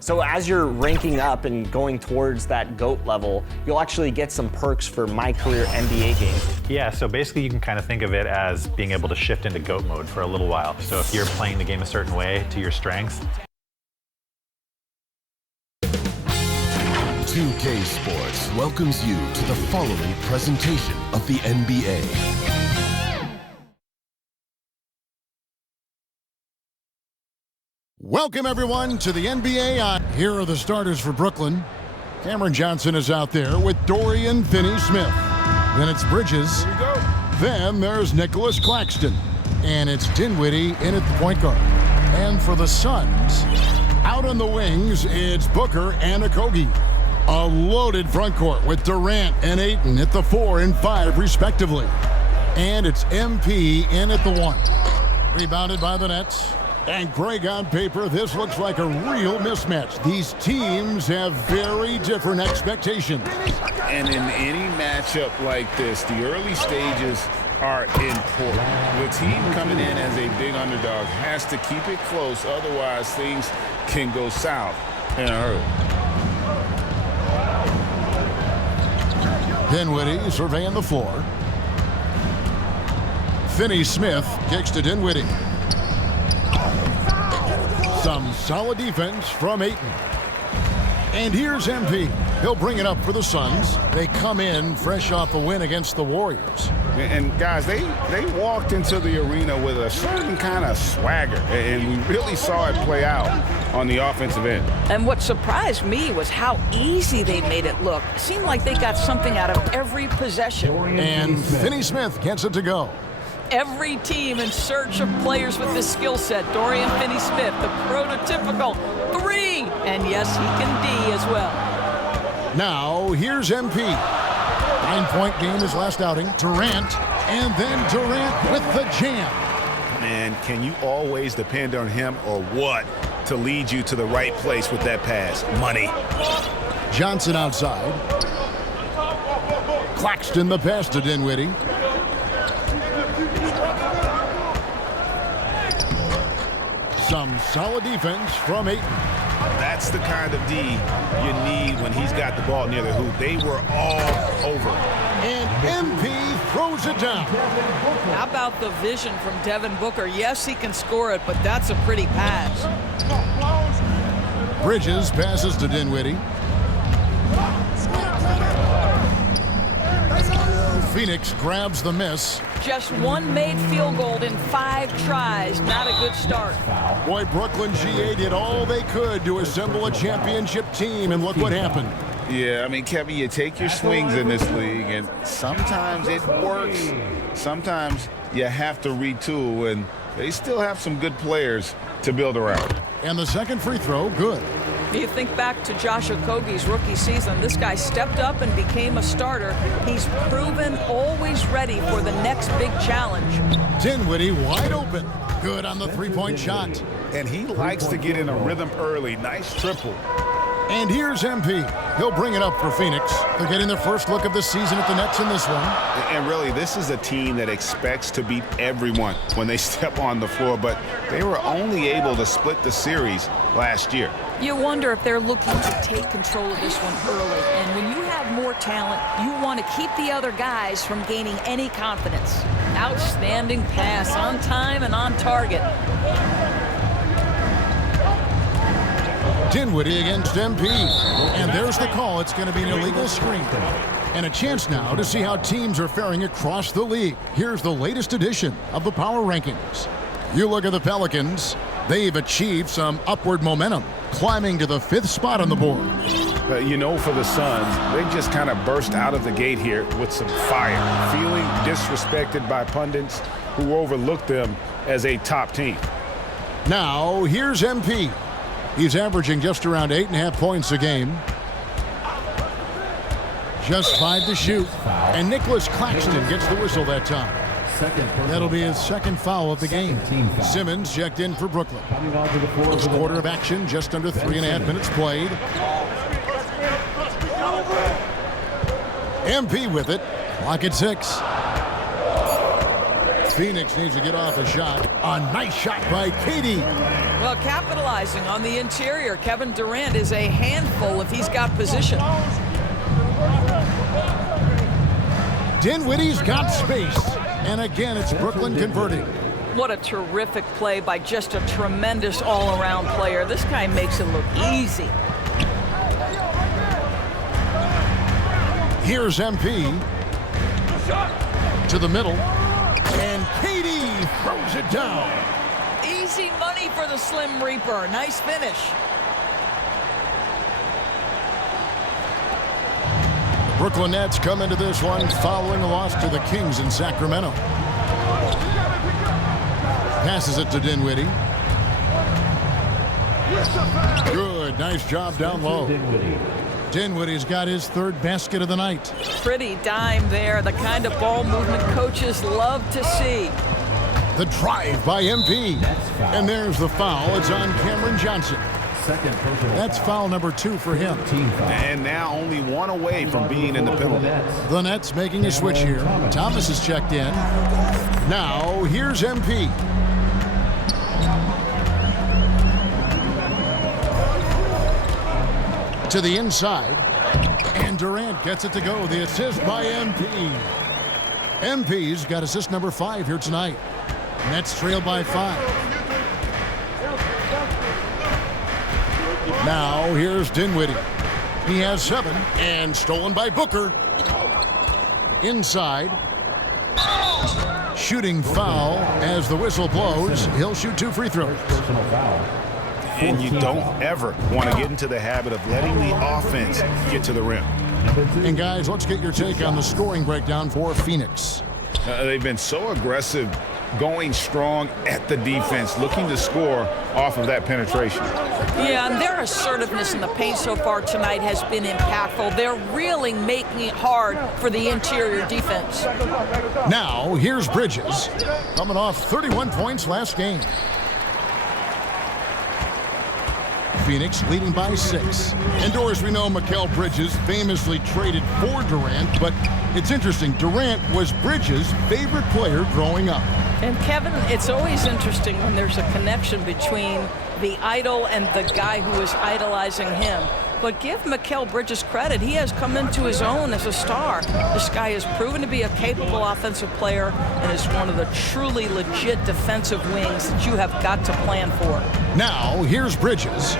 So as you're ranking up and going towards that GOAT level, you'll actually get some perks for MyCAREER NBA games. Yeah, so basically you can kind of think of it as being able to shift into GOAT mode for a little while. So if you're playing the game a certain way to your strengths. 2K Sports welcomes you to the following presentation of the NBA. Welcome, everyone, to the NBA. Here are the starters for Brooklyn. Cameron Johnson is out there with Dorian Finney-Smith. Then it's Bridges. Here we go. Then there's Nicholas Claxton. And it's Dinwiddie in at the point guard. And for the Suns, out on the wings, it's Booker and Okogie. A loaded front court with Durant and Ayton at the 4 and 5, respectively. And it's MP in at the 1. Rebounded by the Nets. And Greg, on paper, this looks like a real mismatch. These teams have very different expectations. And in any matchup like this, the early stages are important. The team coming in as a big underdog has to keep it close, otherwise things can go south in a hurry. Dinwiddie surveying the floor. Finney-Smith kicks to Dinwiddie. Some solid defense from Ayton. And here's MP. He'll bring it up for the Suns. They come in fresh off a win against the Warriors. And guys, they walked into the arena with a certain kind of swagger, and we really saw it play out on the offensive end. And what surprised me was how easy they made it look. It seemed like they got something out of every possession. And Finney-Smith gets it to go. Every team in search of players with this skill set. Dorian Finney-Smith, the prototypical 3. And yes, he can D as well. Now, here's MP. 9-point game his last outing. Durant, and then Durant with the jam. Man, can you always depend on him or what to lead you to the right place with that pass? Money. Johnson outside. Claxton the pass to Dinwiddie. Some solid defense from Ayton. That's the kind of D you need when he's got the ball near the hoop. They were all over. And MP throws it down. How about the vision from Devin Booker? Yes, he can score it, but that's a pretty pass. Bridges passes to Dinwiddie. Phoenix grabs the miss. Just one made field goal in 5 tries. Not a good start. Boy, Brooklyn GA did all they could to assemble a championship team, and look what happened. Yeah, I mean, Kevin, you take your swings in this league, and sometimes it works. Sometimes you have to retool, and they still have some good players to build around. And the second free throw, good. You think back to Josh Okogie's rookie season. This guy stepped up and became a starter. He's proven always ready for the next big challenge. Dinwiddie wide open. Good on the three-point shot. And he likes to get in a rhythm early. Nice triple. And here's MP. He'll bring it up for Phoenix. They're getting their first look of the season at the Nets in this one. And really, this is a team that expects to beat everyone when they step on the floor, but they were only able to split the series last year. You wonder if they're looking to take control of this one early. And when you have more talent, you want to keep the other guys from gaining any confidence. Outstanding pass, on time and on target. Dinwiddie against MP. And there's the call. It's going to be an illegal screen. And a chance now to see how teams are faring across the league. Here's the latest edition of the Power Rankings. You look at the Pelicans. They've achieved some upward momentum, climbing to the 5th spot on the board. You know, for the Suns, they just kind of burst out of the gate here with some fire, feeling disrespected by pundits who overlooked them as a top team. Now, here's MP. He's averaging just around 8.5 points a game. Just 5 to shoot. And Nicholas Claxton gets the whistle that time. That'll be his second foul of the game. Simmons checked in for Brooklyn. First quarter of action, just under 3.5 minutes played. MP with it. Clock at 6. Phoenix needs to get off a shot. A nice shot by Katie. Well, capitalizing on the interior, Kevin Durant is a handful if he's got position. Dinwiddie's got space. And again, it's Brooklyn converting. What a terrific play by just a tremendous all-around player. This guy makes it look easy. Here's MP. To the middle. And KD throws it down. Easy money for the Slim Reaper. Nice finish. Brooklyn Nets come into this one following a loss to the Kings in Sacramento. Passes it to Dinwiddie. Good, nice job down low. Dinwiddie's got his third basket of the night. Pretty dime there, the kind of ball movement coaches love to see. The drive by MP. And there's the foul. It's on Cameron Johnson. That's foul number 2 for him. And now only one away from being in the penalty. The Nets making a switch here. Thomas is checked in. Now here's MP. To the inside. And Durant gets it to go. The assist by MP. MP's got assist number 5 here tonight. Nets trail by 5. Now here's Dinwiddie. He has 7 and stolen by Booker. Inside. Shooting foul as the whistle blows. He'll shoot 2 free throws. And you don't ever want to get into the habit of letting the offense get to the rim. And guys, let's get your take on the scoring breakdown for Phoenix. They've been so aggressive, going strong at the defense, looking to score off of that penetration. Yeah, and their assertiveness in the paint so far tonight has been impactful. They're really making it hard for the interior defense. Now, here's Bridges, coming off 31 points last game. Phoenix leading by 6. Indoors, we know Mikal Bridges famously traded for Durant, but it's interesting. Durant was Bridges' favorite player growing up. And Kevin, it's always interesting when there's a connection between the idol and the guy who is idolizing him. But give Mikal Bridges credit. He has come into his own as a star. This guy has proven to be a capable offensive player and is one of the truly legit defensive wings that you have got to plan for. Now, here's Bridges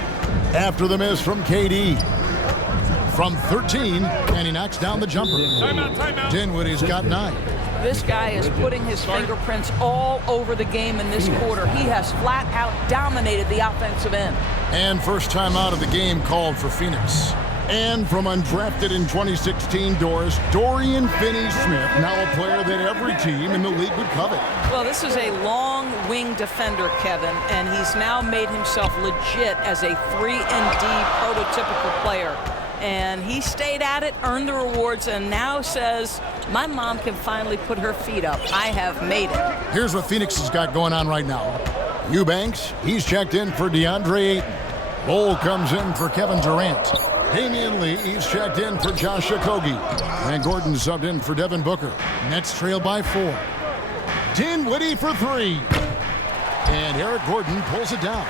after the miss from KD. From 13, and he knocks down the jumper. Timeout. Dinwiddie's got 9. This guy is putting his fingerprints all over the game in this quarter. He has flat out dominated the offensive end. And first time out of the game called for Phoenix. And from undrafted in 2016, Doris, Dorian Finney-Smith, now a player that every team in the league would covet. Well, this is a long wing defender, Kevin, and he's now made himself legit as a 3-and-D prototypical player. And he stayed at it, earned the rewards, and now says, my mom can finally put her feet up. I have made it. Here's what Phoenix has got going on right now. Eubanks, he's checked in for DeAndre Ayton. Lowell comes in for Kevin Durant. Damian Lee, he's checked in for Josh Okogie. And Gordon subbed in for Devin Booker. Nets trail by 4. Dinwiddie for 3. And Eric Gordon pulls it down.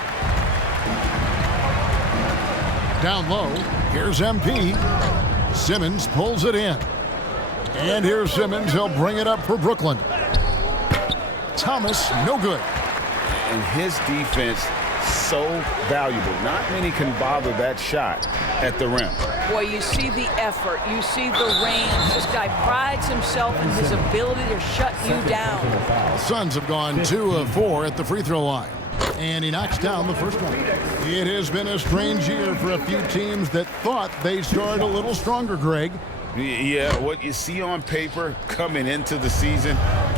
Down low, here's MP. Simmons pulls it in. And here's Simmons, he'll bring it up for Brooklyn. Thomas, no good. And his defense, so valuable. Not many can bother that shot at the rim. Boy, you see the effort, you see the range. This guy prides himself in his ability to shut you down. Suns have gone 2 of 4 at the free throw line. And he knocks down the first one. It has been a strange year for a few teams that thought they started a little stronger, Greg. Yeah, what you see on paper coming into the season,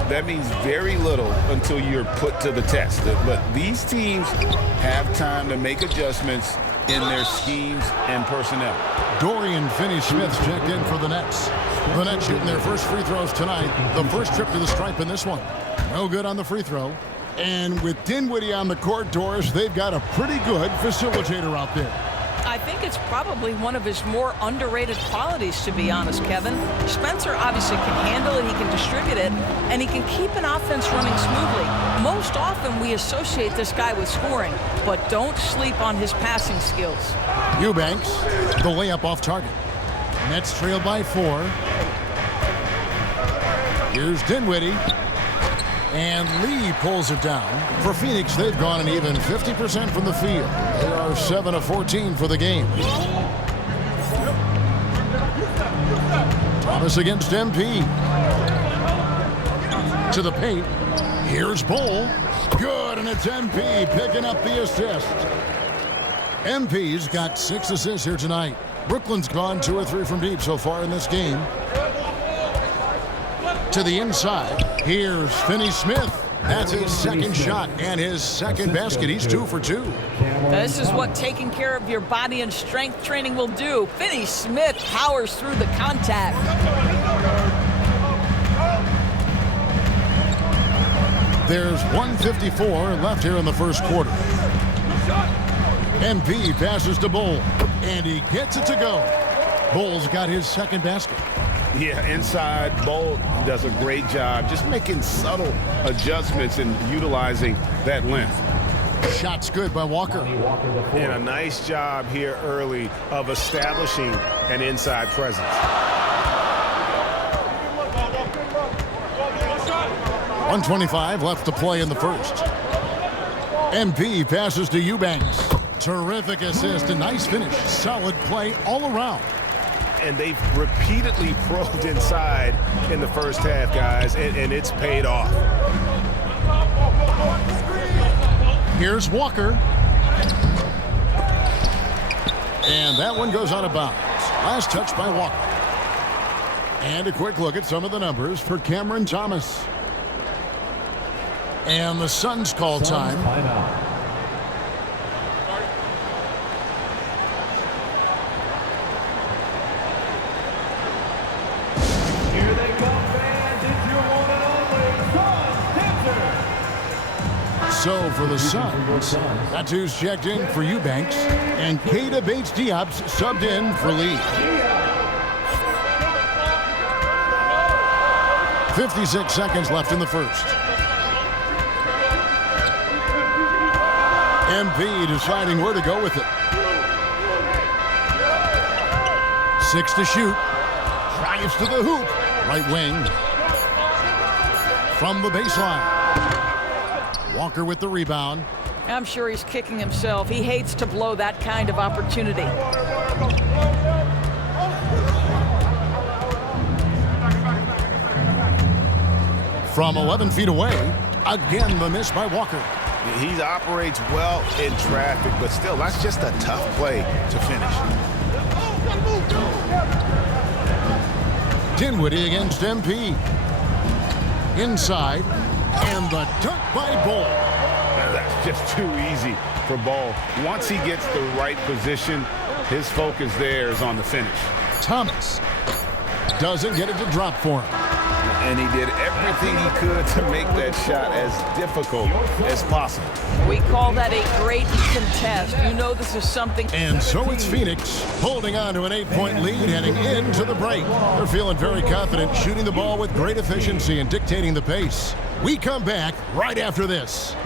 that means very little until you're put to the test. But these teams have time to make adjustments in their schemes and personnel. Dorian Finney-Smith's checked in for the Nets. The Nets shooting their first free throws tonight. The first trip to the stripe in this one. No good on the free throw. And with Dinwiddie on the court, Doris, they've got a pretty good facilitator out there. I think it's probably one of his more underrated qualities, to be honest, Kevin. Spencer obviously can handle it, he can distribute it, and he can keep an offense running smoothly. Most often we associate this guy with scoring, but don't sleep on his passing skills. Eubanks, the layup off target. Nets trailed by 4. Here's Dinwiddie. And Lee pulls it down. For Phoenix, they've gone an even 50% from the field. They are 7 of 14 for the game. Thomas against MP. To the paint. Here's Bull. Good, and it's MP picking up the assist. MP's got 6 assists here tonight. Brooklyn's gone 2 or 3 from deep so far in this game. To the inside. Here's Finney-Smith. That's his second shot and his second basket. He's 2 for 2. This is what taking care of your body and strength training will do. Finney-Smith powers through the contact. There's 1:54 left here in the first quarter. MP passes to Bull, and he gets it to go. Bull's got his second basket. Yeah, inside, Bull does a great job just making subtle adjustments and utilizing that length. Shot's good by Walker. And a nice job here early of establishing an inside presence. .125 left to play in the first. MP passes to Eubanks. Terrific assist, a nice finish. Solid play all around. And they've repeatedly probed inside in the first half, guys, and it's paid off. Here's Walker. And that one goes out of bounds. Last touch by Walker. And a quick look at some of the numbers for Cameron Thomas. And the Suns call time. So for the Suns, that's who's checked in for Eubanks, and Keita Bates-Diop's subbed in for Lee. 56 seconds left in the first. MP deciding where to go with it. 6 to shoot. Drives to the hoop. Right wing. From the baseline. Walker with the rebound. I'm sure he's kicking himself. He hates to blow that kind of opportunity. From 11 feet away, again the miss by Walker. He operates well in traffic, but still, that's just a tough play to finish. Dinwiddie against MP. Inside, and the dunk by Bull. That's just too easy for Bull. Once he gets the right position, his focus there is on the finish. Thomas doesn't get it to drop for him. And he did everything he could to make that shot as difficult as possible. We call that a great contest. You know this is something. And so it's Phoenix holding on to an 8-point lead heading into the break. They're feeling very confident, shooting the ball with great efficiency and dictating the pace. We come back right after this.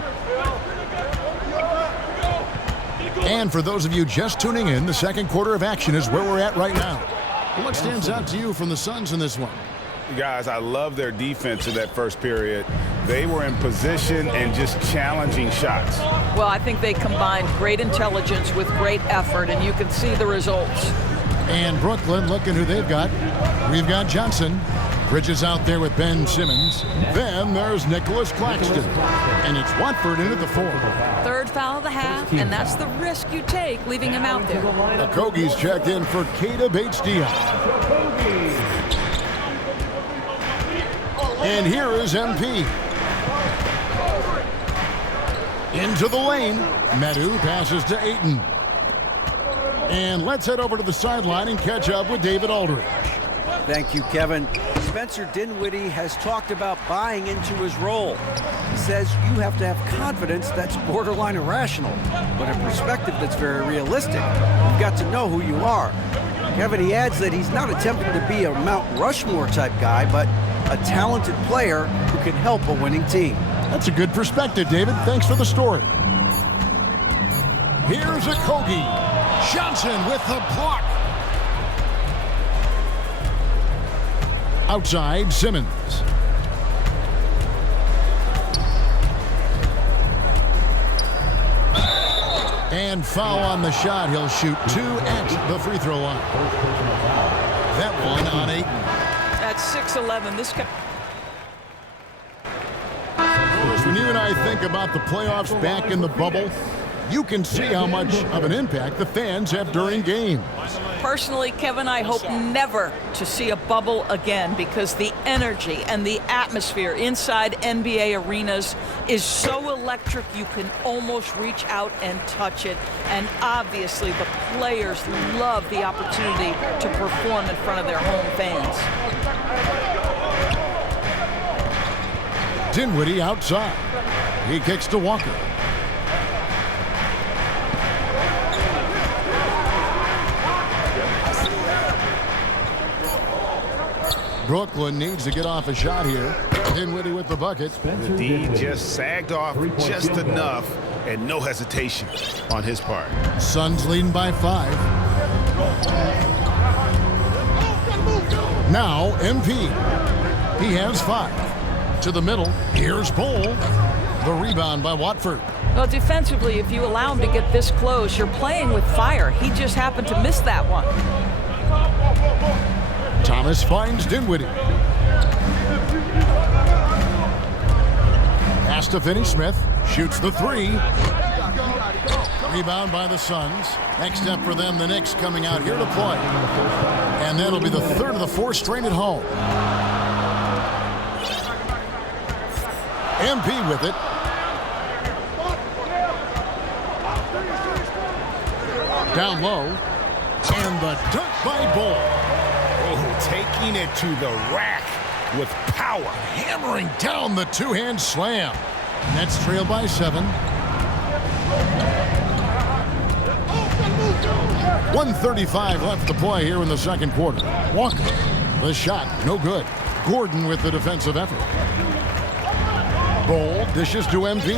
And for those of you just tuning in, the second quarter of action is where we're at right now. What stands out to you from the Suns in this one? Guys, I love their defense in that first period. They were in position and just challenging shots. Well, I think they combined great intelligence with great effort, and you can see the results. And Brooklyn, looking who they've got. We've got Johnson. Bridges out there with Ben Simmons. Then there's Nicholas Claxton. And it's Watford in at the 4. Third foul of the half, and that's the risk you take leaving him out there. Okogie's checked in for Keita Bates-Diop. And here is MP. Into the lane. Medu passes to Ayton. And let's head over to the sideline and catch up with David Aldridge. Thank you, Kevin. Spencer Dinwiddie has talked about buying into his role. He says you have to have confidence that's borderline irrational, but a perspective that's very realistic. You've got to know who you are. Kevin, he adds that he's not attempting to be a Mount Rushmore type guy, but a talented player who can help a winning team. That's a good perspective, David. Thanks for the story. Here's Okogie. Johnson with the block. Outside, Simmons. And foul on the shot. He'll shoot 2 at the free throw line. That one on Ayton. At 6'11", this guy. When you and I think about the playoffs back in the bubble, you can see how much of an impact the fans have during games. Personally, Kevin, I hope never to see a bubble again because the energy and the atmosphere inside NBA arenas is so electric you can almost reach out and touch it. And obviously, the players love the opportunity to perform in front of their home fans. Dinwiddie outside. He kicks to Walker. Brooklyn needs to get off a shot here. Dinwiddie with the bucket. The D just sagged off just enough and no hesitation on his part. Suns leading by 5. Now MP. He has 5. To the middle. Here's Bull. The rebound by Watford. Well, defensively, if you allow him to get this close, you're playing with fire. He just happened to miss that one. Thomas finds Dinwiddie. Pass to Finney-Smith. Shoots the 3. Rebound by the Suns. Next step for them, the Knicks coming out here to play. And that'll be the 3rd of the 4 straight at home. MP with it. Down low. And the dunk by Bull. Oh, taking it to the rack with power. Hammering down the 2-hand slam. Nets trail by 7. 1:35 left to play here in the second quarter. Walker, the shot, no good. Gordon with the defensive effort. Bull dishes to MP.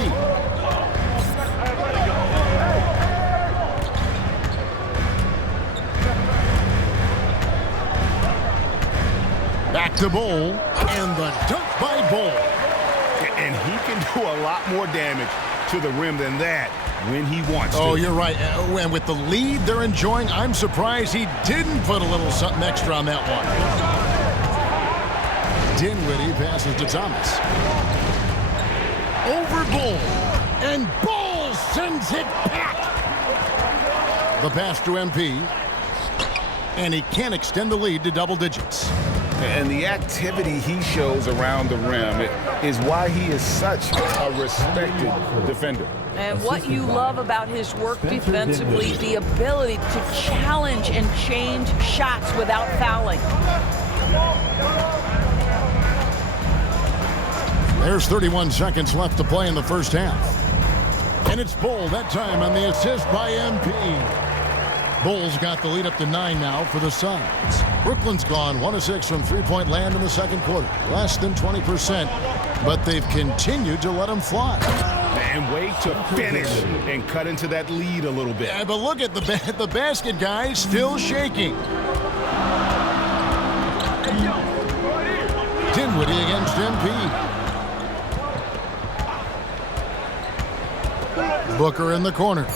Back to Bull, and the dunk by Bull. And he can do a lot more damage to the rim than that when he wants to. Oh, you're right. And with the lead they're enjoying, I'm surprised he didn't put a little something extra on that one. Dinwiddie passes to Thomas. Over Bull, and Bull sends it back. The pass to MP, and he can't extend the lead to double digits. And the activity he shows around the rim is why he is such a respected defender. And what you love about his work defensively, the ability to challenge and change shots without fouling. There's 31 seconds left to play in the first half. And it's Bull, that time on the assist by MP. Bull's got the lead up to 9 now for the Suns. Brooklyn's gone 1 of 6 from three-point land in the second quarter. Less than 20%, but they've continued to let them fly. And wait to finish and cut into that lead a little bit. Yeah, but look at the basket, guys, still shaking. Dinwiddie against MP. Booker in the corner.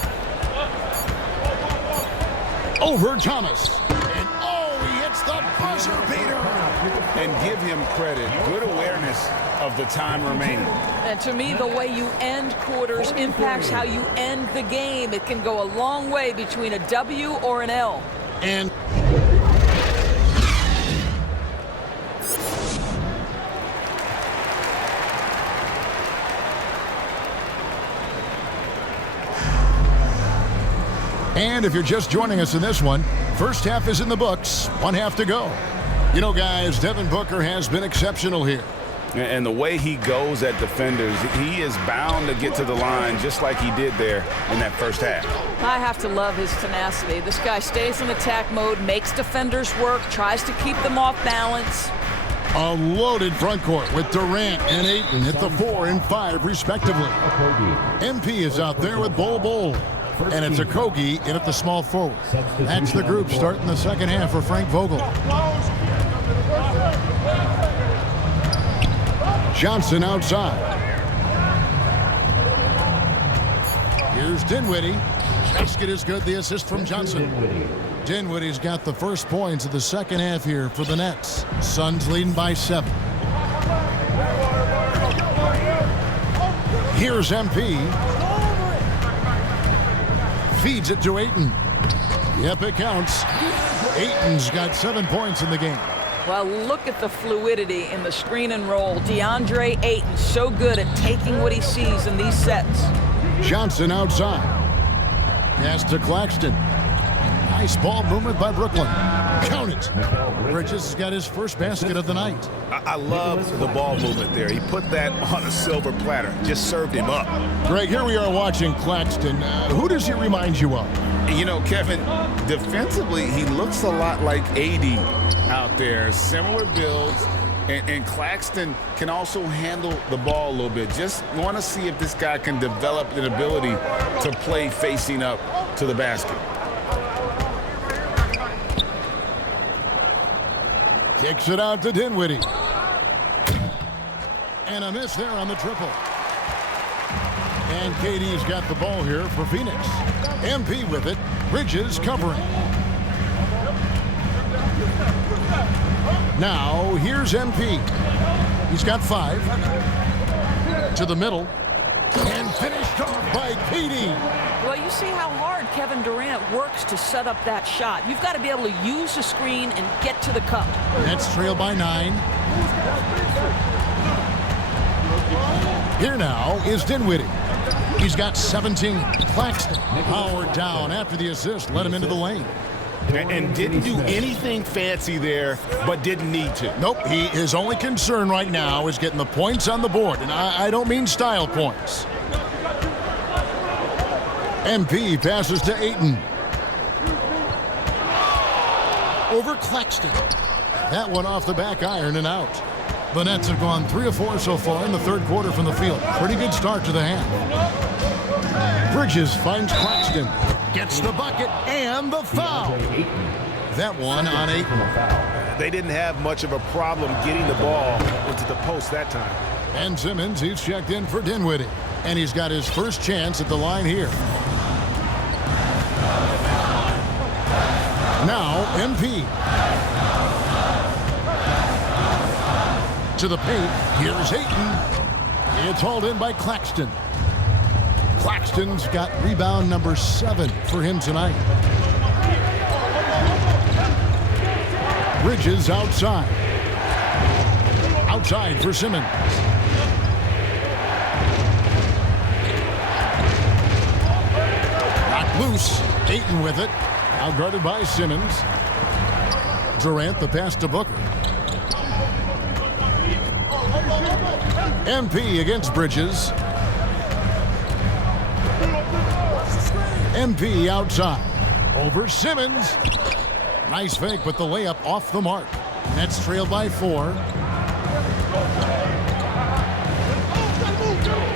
Over Thomas. And oh, he hits the buzzer beater. And give him credit. Good awareness of the time remaining. And to me, the way you end quarters impacts how you end the game. It can go a long way between a W or an L. And if you're just joining us in this one, first half is in the books, 1 half to go. You know, guys, Devin Booker has been exceptional here. And the way he goes at defenders, he is bound to get to the line just like he did there in that first half. I have to love his tenacity. This guy stays in attack mode, makes defenders work, tries to keep them off balance. A loaded front court with Durant and Ayton at the 4 and 5, respectively. MP is out there with Bol. And it's Okogie in at the small forward. That's the group starting the second half for Frank Vogel. Johnson outside. Here's Dinwiddie. Basket is good. The assist from Johnson. Dinwiddie's got the first points of the second half here for the Nets. Suns leading by 7. Here's MP. Feeds it to Ayton. Yep, it counts. Ayton's got 7 points in the game. Well, look at the fluidity in the screen and roll. DeAndre Ayton, so good at taking what he sees in these sets. Johnson outside. Pass to Claxton. Nice ball movement by Brooklyn. Count it. Bridges has got his first basket of the night. I love the ball movement there. He put that on a silver platter. Just served him up. Greg, here we are watching Claxton. Who does he remind you of? You know, Kevin, defensively, he looks a lot like AD out there. Similar builds. And Claxton can also handle the ball a little bit. Just want to see if this guy can develop an ability to play facing up to the basket. Kicks it out to Dinwiddie. And a miss there on the triple. And KD's got the ball here for Phoenix. MP with it. Bridges covering. Now, here's MP. He's got 5. To the middle. And finished off by KD. Well, you see how hard Kevin Durant works to set up that shot. You've got to be able to use the screen and get to the cup. Nets trail by 9. Here now is Dinwiddie. He's got 17. Claxton powered down after the assist, let him into the lane. And didn't do anything fancy there, but didn't need to. Nope, his only concern right now is getting the points on the board, and I don't mean style points. MP passes to Ayton. Over Claxton. That one off the back iron and out. The Nets have gone 3 of 4 so far in the third quarter from the field. Pretty good start to the half. Bridges finds Claxton. Gets the bucket and the foul. That one on Ayton. They didn't have much of a problem getting the ball into the post that time. And Simmons, he's checked in for Dinwiddie. And he's got his first chance at the line here. Now, MP. To the paint. Here's Ayton. It's hauled in by Claxton. Claxton's got rebound number 7 for him tonight. Bridges outside. Outside for Simmons. Knocked loose. Ayton with it. Out guarded by Simmons. Durant the pass to Booker. MP against Bridges. MP outside. Over Simmons. Nice fake, but the layup off the mark. Nets trailed by 4.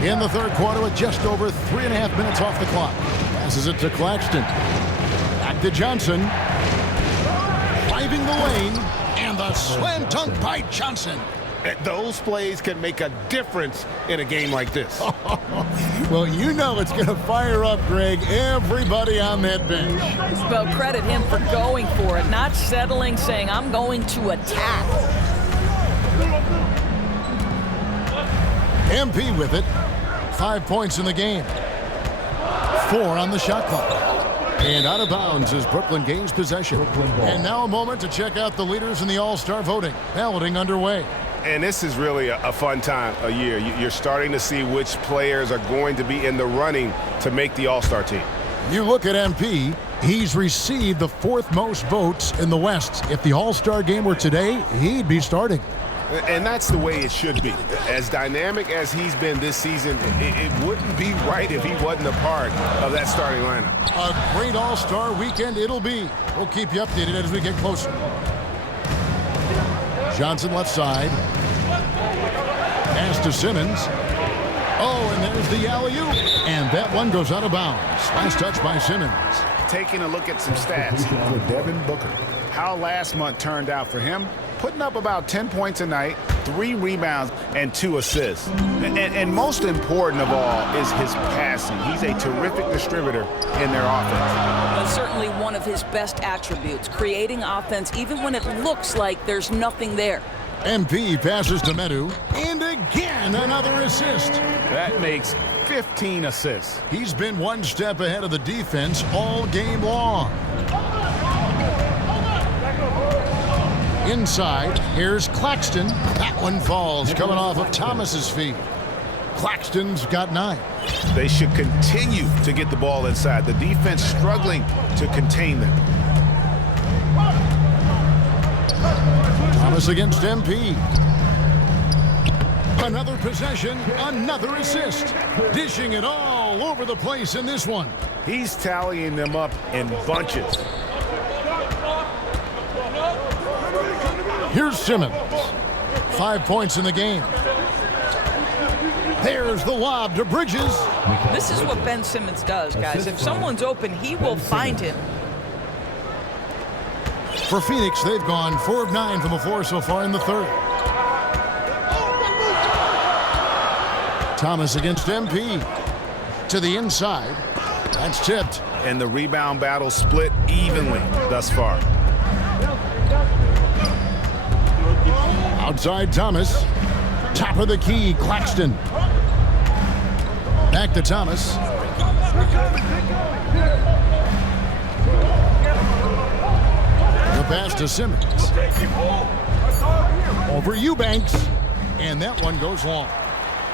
In the third quarter with just over 3.5 minutes off the clock. Passes it to Claxton. Back to Johnson. Driving the lane. And the slam dunk by Johnson. Those plays can make a difference in a game like this. Well, you know it's going to fire up, Greg, everybody on that bench. Well, credit him for going for it, not settling, saying, I'm going to attack. MP with it. 5 points in the game. 4 on the shot clock. And out of bounds as Brooklyn gains possession. And now a moment to check out the leaders in the All-Star voting. Balloting underway. And this is really a fun time of year. You're starting to see which players are going to be in the running to make the All-Star team. You look at MP, he's received the 4th most votes in the West. If the All-Star game were today, he'd be starting. And that's the way it should be. As dynamic as he's been this season, it wouldn't be right if he wasn't a part of that starting lineup. A great All-Star weekend it'll be. We'll keep you updated as we get closer. Johnson left side. Pass to Simmons. Oh, and there's the alley-oop. And that one goes out of bounds. Last touch by Simmons. Taking a look at some stats for Devin Booker. How last month turned out for him. Putting up about 10 points a night, 3 rebounds, and 2 assists. And most important of all is his passing. He's a terrific distributor in their offense. That's certainly one of his best attributes, creating offense even when it looks like there's nothing there. MP passes to Medu, and again another assist. That makes 15 assists. He's been one step ahead of the defense all game long. Inside, here's Claxton. That one falls, coming off of Thomas's feet. Claxton's got 9. They should continue to get the ball inside. The defense struggling to contain them. Thomas against MP. Another possession, another assist. Dishing it all over the place in this one. He's tallying them up in bunches. Here's Simmons. 5 points in the game. There's the lob to Bridges. This is what Ben Simmons does, guys. If someone's open, he will find him. For Phoenix, they've gone 4 of 9 from the floor so far in the 3rd. Thomas against MP. To the inside. That's tipped. And the rebound battle split evenly thus far. Outside Thomas. Top of the key, Claxton. Back to Thomas. The pass to Simmons. Over Eubanks. And that one goes long.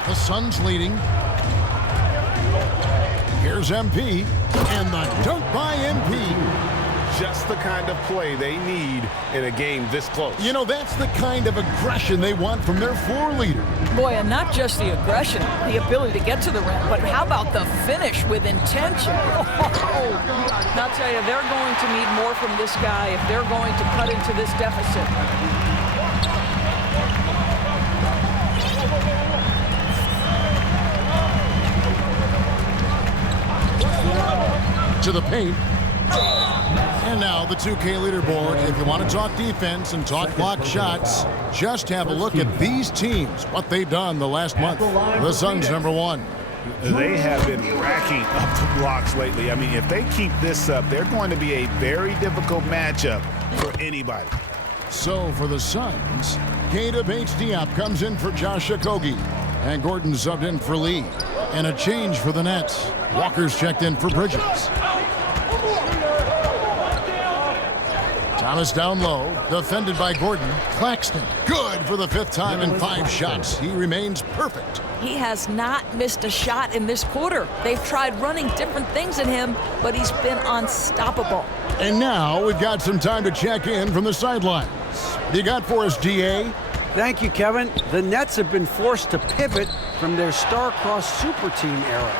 The Suns leading. Here's MP. And the dunk by MP. Just the kind of play they need in a game this close. You know, that's the kind of aggression they want from their floor leader. Boy, and not just the aggression, the ability to get to the rim, but how about the finish with intention? I'll tell you, they're going to need more from this guy if they're going to cut into this deficit. To the paint. And now the 2K leaderboard. If you want to talk defense and talk block shots, just have a look at these teams, what they've done the last month. The Suns #1. They have been racking up the blocks lately. I mean, if they keep this up, they're going to be a very difficult matchup for anybody. So for the Suns, Keita Bates-Diop comes in for Josh Okogie. And Gordon subbed in for Lee. And a change for the Nets. Walker's checked in for Bridges. Thomas down low, defended by Gordon. Claxton, good for the 5th time in 5 shots. He remains perfect. He has not missed a shot in this quarter. They've tried running different things at him, but he's been unstoppable. And now we've got some time to check in from the sidelines. What do you got for us, DA? Thank you, Kevin. The Nets have been forced to pivot from their star-crossed super team era.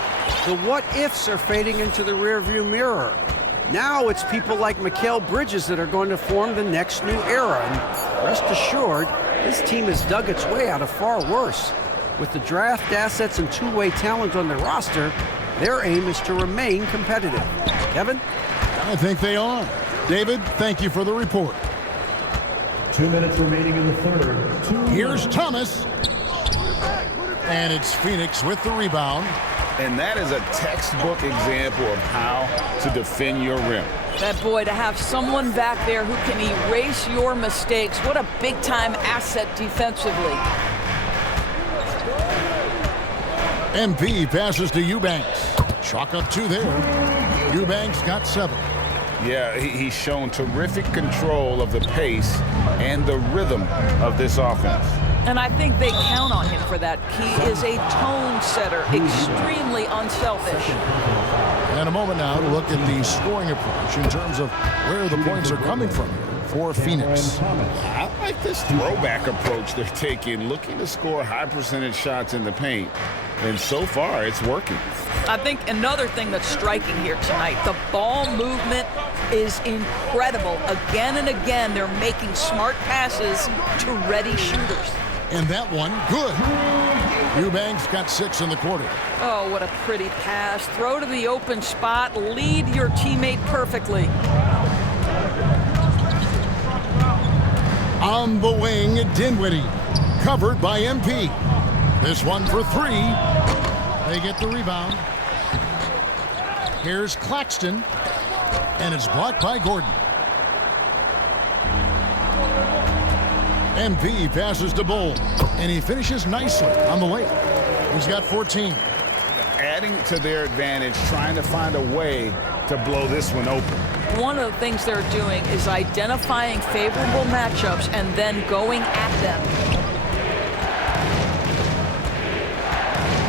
The what-ifs are fading into the rearview mirror. Now it's people like Mikal Bridges that are going to form the next new era. And rest assured, this team has dug its way out of far worse. With the draft assets and two-way talent on their roster, their aim is to remain competitive. Kevin? I think they are. David, thank you for the report. 2 minutes remaining in the 3rd. Here's Thomas. And it's Phoenix with the rebound. And that is a textbook example of how to defend your rim. That boy, to have someone back there who can erase your mistakes, what a big-time asset defensively. MP passes to Eubanks. Chalk up 2 there. Eubanks got 7. Yeah, he's shown terrific control of the pace and the rhythm of this offense. And I think they count on him for that. He is a tone setter, extremely unselfish. And a moment now to look at the scoring approach in terms of where the points are coming from here for Phoenix. I like this throwback approach they're taking, looking to score high percentage shots in the paint. And so far, it's working. I think another thing that's striking here tonight, the ball movement is incredible. Again and again, they're making smart passes to ready shooters. And that one, good. Eubanks got 6 in the quarter. Oh, what a pretty pass. Throw to the open spot. Lead your teammate perfectly. On the wing, Dinwiddie. Covered by MP. This one for 3. They get the rebound. Here's Claxton. And it's blocked by Gordon. MP passes to Bull. And he finishes nicely on the layup. He's got 14. Adding to their advantage, trying to find a way to blow this one open. One of the things they're doing is identifying favorable matchups and then going at them.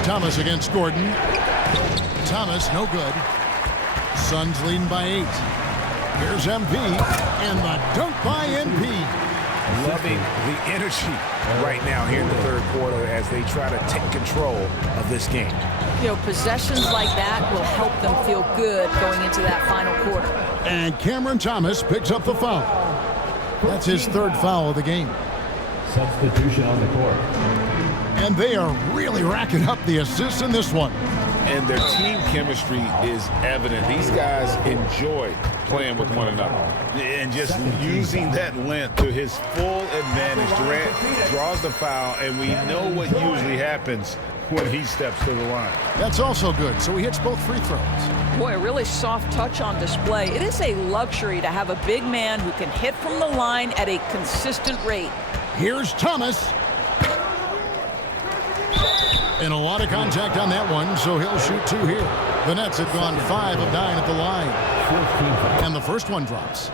Thomas against Gordon. Thomas, no good. Suns leading by 8. Here's MP, and the dunk by MP. Loving the energy right now here in the third quarter as they try to take control of this game. You know, possessions like that will help them feel good going into that final quarter. And Cameron Thomas picks up the foul. That's his 3rd foul of the game. Substitution on the court. And they are really racking up the assists in this one. And their team chemistry is evident. These guys enjoy playing with one another and just using that length to his full advantage. Durant draws the foul, and we know what usually happens when he steps to the line. That's also good, so he hits both free throws. Boy, a really soft touch on display. It is a luxury to have a big man who can hit from the line at a consistent rate. Here's Thomas. And a lot of contact on that one, so he'll shoot 2 here. The Nets have gone 5 of 9 at the line. And the first one drops.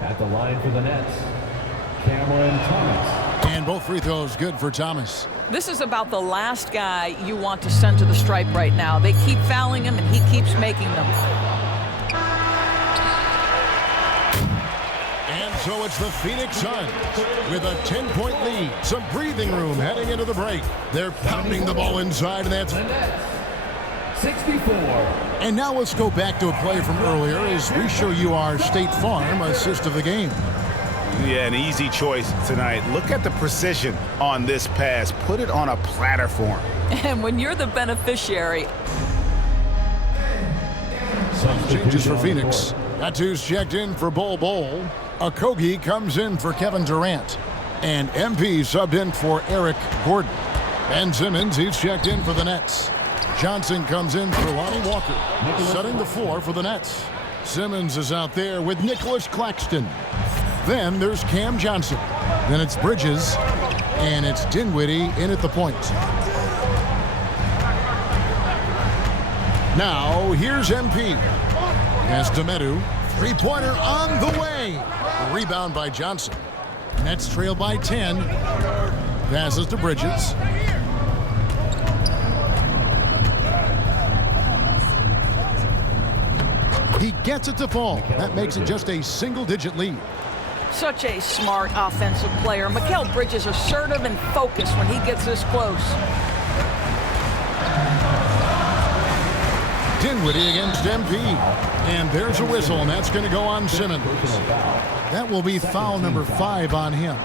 At the line for the Nets, Cameron Thomas. And both free throws good for Thomas. This is about the last guy you want to send to the stripe right now. They keep fouling him, and he keeps making them. And so it's the Phoenix Suns with a 10-point lead. Some breathing room heading into the break. They're pounding the ball inside, and that's 64. And now let's go back to a play from earlier as we show you our State Farm assist of the game. Yeah, an easy choice tonight. Look at the precision on this pass. Put it on a platter for him. And when you're the beneficiary. Changes for Phoenix. That's checked in for Bol. Okogie comes in for Kevin Durant. And MP subbed in for Eric Gordon. Ben Simmons, he's checked in for the Nets. Johnson comes in for Lonnie Walker, setting the floor for the Nets. Simmons is out there with Nicholas Claxton. Then there's Cam Johnson. Then it's Bridges. And it's Dinwiddie in at the point. Now, here's MP. As Demetu, 3-pointer on the way. Rebound by Johnson. Nets trail by 10. Passes to Bridges. He gets it to fall. That makes it just a single-digit lead. Such a smart offensive player. Mikal Bridges assertive and focused when he gets this close. Dinwiddie against MP. And there's a whistle, and that's going to go on Simmons. That will be foul number 5 on him.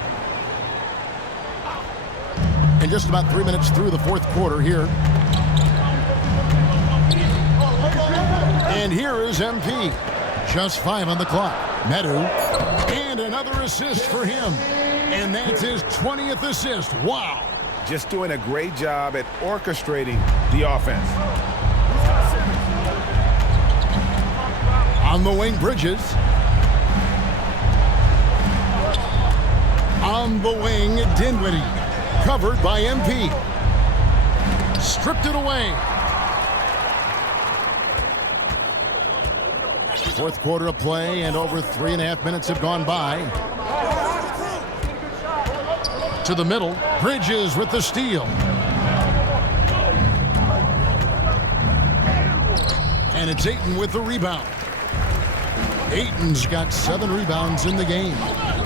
And just about 3 minutes through the fourth quarter here. And here is MP. Just 5 on the clock. Medu. And another assist for him. And that's his 20th assist. Wow. Just doing a great job at orchestrating the offense. On the wing, Bridges. On the wing, Dinwiddie. Covered by MP. Stripped it away. Fourth quarter of play, and over 3.5 minutes have gone by. To the middle. Bridges with the steal. And it's Ayton with the rebound. Ayton's got 7 rebounds in the game.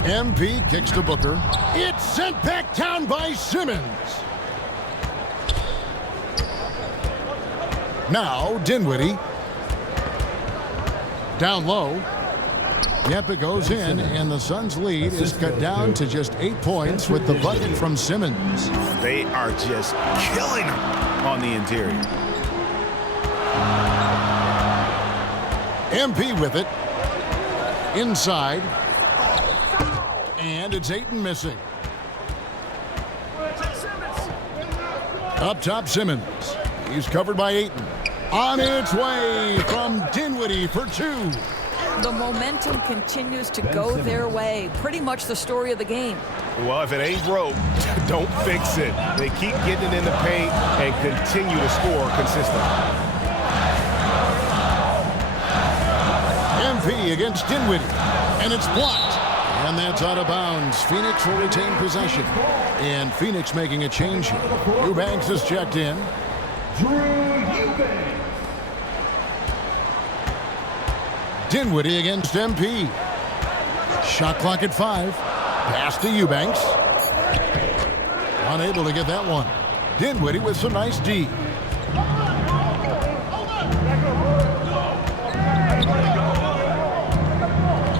MP kicks to Booker. It's sent back down by Simmons. Now Dinwiddie. Down low. Yep, it goes in, and the Suns' lead is cut down to just 8 points with the bucket from Simmons. They are just killing them on the interior. MP with it. Inside. And it's Ayton missing. Up top, Simmons. He's covered by Ayton. On its way from Dinwiddie for 2. The momentum continues to go their way. Pretty much the story of the game. Well, if it ain't broke, don't fix it. They keep getting it in the paint and continue to score consistently. MP against Dinwiddie, and it's blocked. And that's out of bounds. Phoenix will retain possession. And Phoenix making a change here. Eubanks is checked in. Dinwiddie against MP. Shot clock at 5. Pass to Eubanks. Unable to get that one. Dinwiddie with some nice D.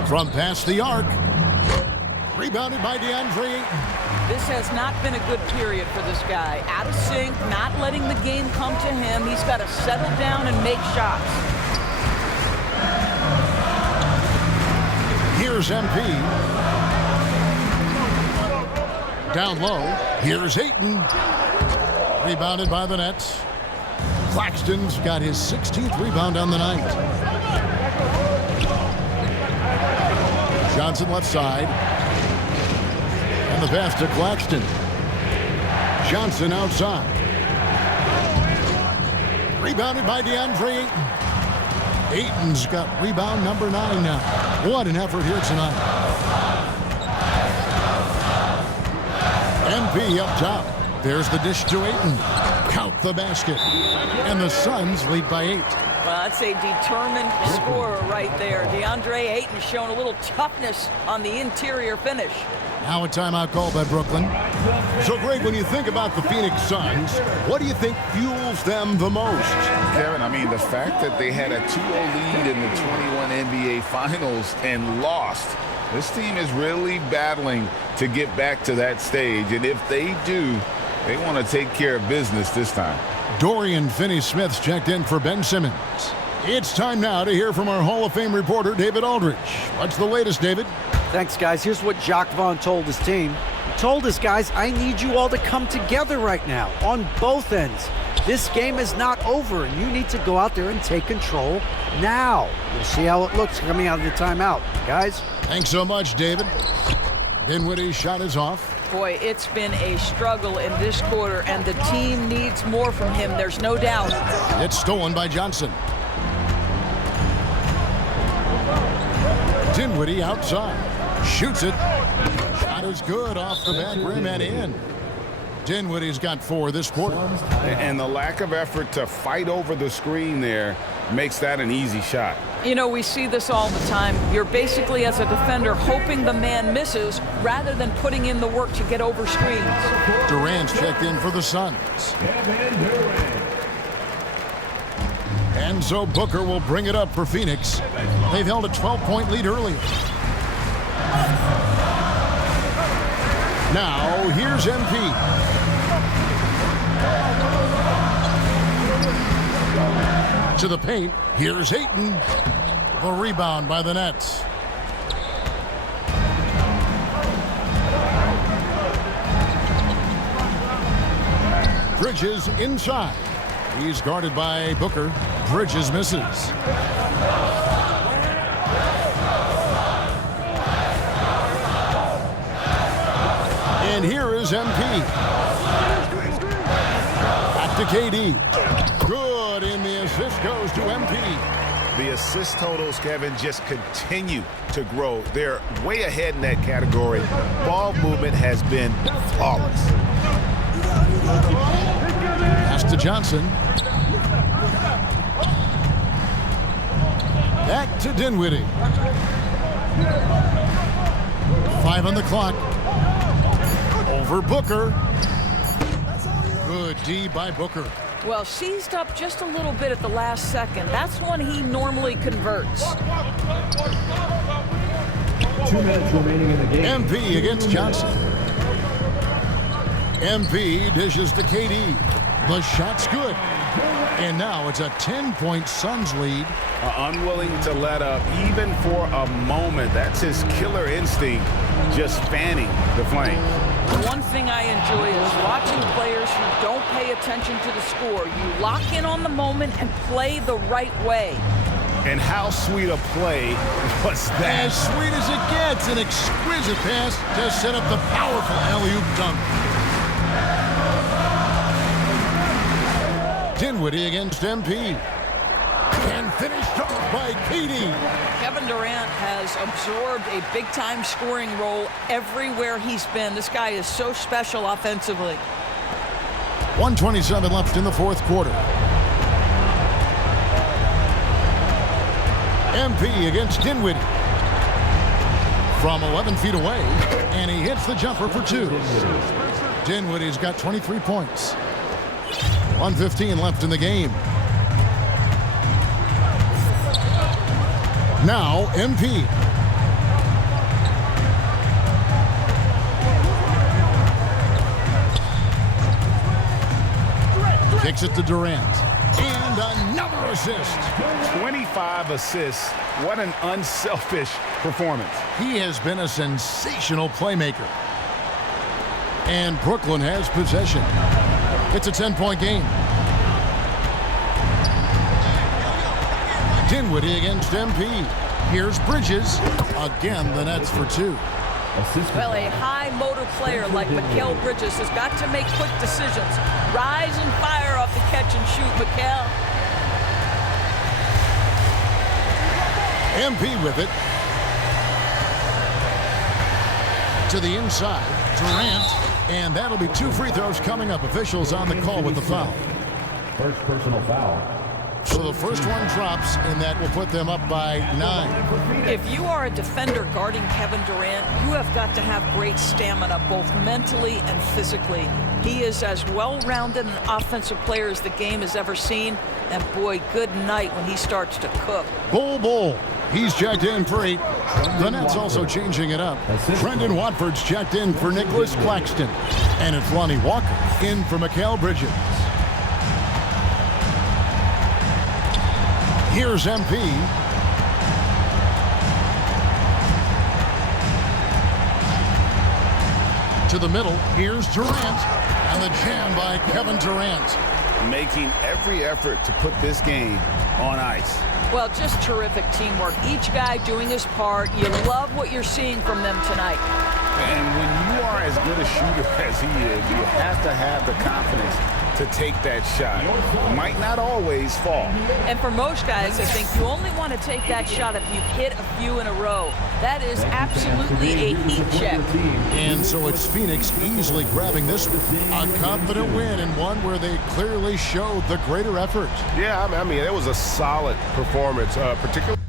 From past the arc. Rebounded by DeAndre Ayton. This has not been a good period for this guy. Out of sync, not letting the game come to him. He's got to settle down and make shots. Here's MP. Down low. Here's Ayton. Rebounded by the Nets. Claxton's got his 16th rebound on the night. Johnson left side. And the pass to Claxton. Johnson outside. Rebounded by DeAndre Ayton. Ayton's got rebound number 9 now. What an effort here tonight. MP up top. There's the dish to Ayton. Count the basket. And the Suns lead by 8. Well, that's a determined scorer right there. DeAndre Ayton showing a little toughness on the interior finish. Now a timeout call by Brooklyn. So, Greg, when you think about the Phoenix Suns, what do you think fuels them the most? Kevin, I mean, the fact that they had a 2-0 lead in the 21 NBA Finals and lost. This team is really battling to get back to that stage, and if they do, they want to take care of business this time. Dorian Finney-Smith's checked in for Ben Simmons. It's time now to hear from our Hall of Fame reporter, David Aldridge. What's the latest, David? Thanks, guys. Here's what Jacques Vaughn told his team. He told us, guys, I need you all to come together right now on both ends. This game is not over, and you need to go out there and take control now. We'll see how it looks coming out of the timeout. Guys? Thanks so much, David. Dinwiddie's shot is off. Boy, it's been a struggle in this quarter, and the team needs more from him. There's no doubt. It's stolen by Johnson. Dinwiddie outside. Shoots it. Shot is good off the back rim and in. Dinwiddie's got 4 this quarter. And the lack of effort to fight over the screen there makes that an easy shot. You know, we see this all the time. You're basically, as a defender, hoping the man misses rather than putting in the work to get over screens. Durant's checked in for the Suns. And so Booker will bring it up for Phoenix. They've held a 12-point lead earlier. Now, here's MP. To the paint. Here's Ayton. The rebound by the Nets. Bridges inside. He's guarded by Booker. Bridges misses. And here is MP. Back to KD. Good, and the assist goes to MP. The assist totals, Kevin, just continue to grow. They're way ahead in that category. Ball movement has been flawless. Pass to Johnson. Back to Dinwiddie. 5 on the clock. Over Booker. Good D by Booker. Well, seized up just a little bit at the last second. That's when he normally converts. 2 minutes remaining in the game. MP against Johnson. MP dishes to KD. The shot's good. And now it's a 10-point Suns lead. Unwilling to let up even for a moment. That's his killer instinct, just fanning the flames. One thing I enjoy is watching players who don't pay attention to the score. You lock in on the moment and play the right way. And how sweet a play was that? As sweet as it gets, an exquisite pass to set up the powerful alley-oop dunk. Dinwiddie against MP. And finished off by KD. Kevin Durant has absorbed a big-time scoring role everywhere he's been. This guy is so special offensively. 1:27 left in the fourth quarter. MP against Dinwiddie. From 11 feet away, and he hits the jumper for 2. Dinwiddie's got 23 points. 1:15 left in the game. Now, MP. Kicks it to Durant. And another assist. 25 assists. What an unselfish performance. He has been a sensational playmaker. And Brooklyn has possession. It's a 10-point game. Dinwiddie against MP. Here's Bridges. Again, the Nets for 2. Well, a high motor player like Mikal Bridges has got to make quick decisions. Rise and fire off the catch and shoot, Mikal. MP with it. To the inside. Durant. And that'll be 2 free throws coming up. Officials on the call with the foul. First personal foul. So the first one drops, and that will put them up by 9. If you are a defender guarding Kevin Durant, you have got to have great stamina, both mentally and physically. He is as well-rounded an offensive player as the game has ever seen. And boy, good night when he starts to cook. Bull. He's checked in for 8. The Nets also changing it up. Trendon Watford's checked in for Nicholas Claxton. And it's Lonnie Walker in for Mikal Bridges. Here's MP. To the middle. Here's Durant. And the jam by Kevin Durant. Making every effort to put this game on ice. Well, just terrific teamwork. Each guy doing his part. You love what you're seeing from them tonight. And when you are as good a shooter as he is, you have to have the confidence to take that shot. Might not always fall. And for most guys, I think you only want to take that shot if you've hit a few in a row. That is absolutely a heat check. And so it's Phoenix easily grabbing this one. A confident win, and one where they clearly showed the greater effort. Yeah, I mean, it was a solid performance, particularly.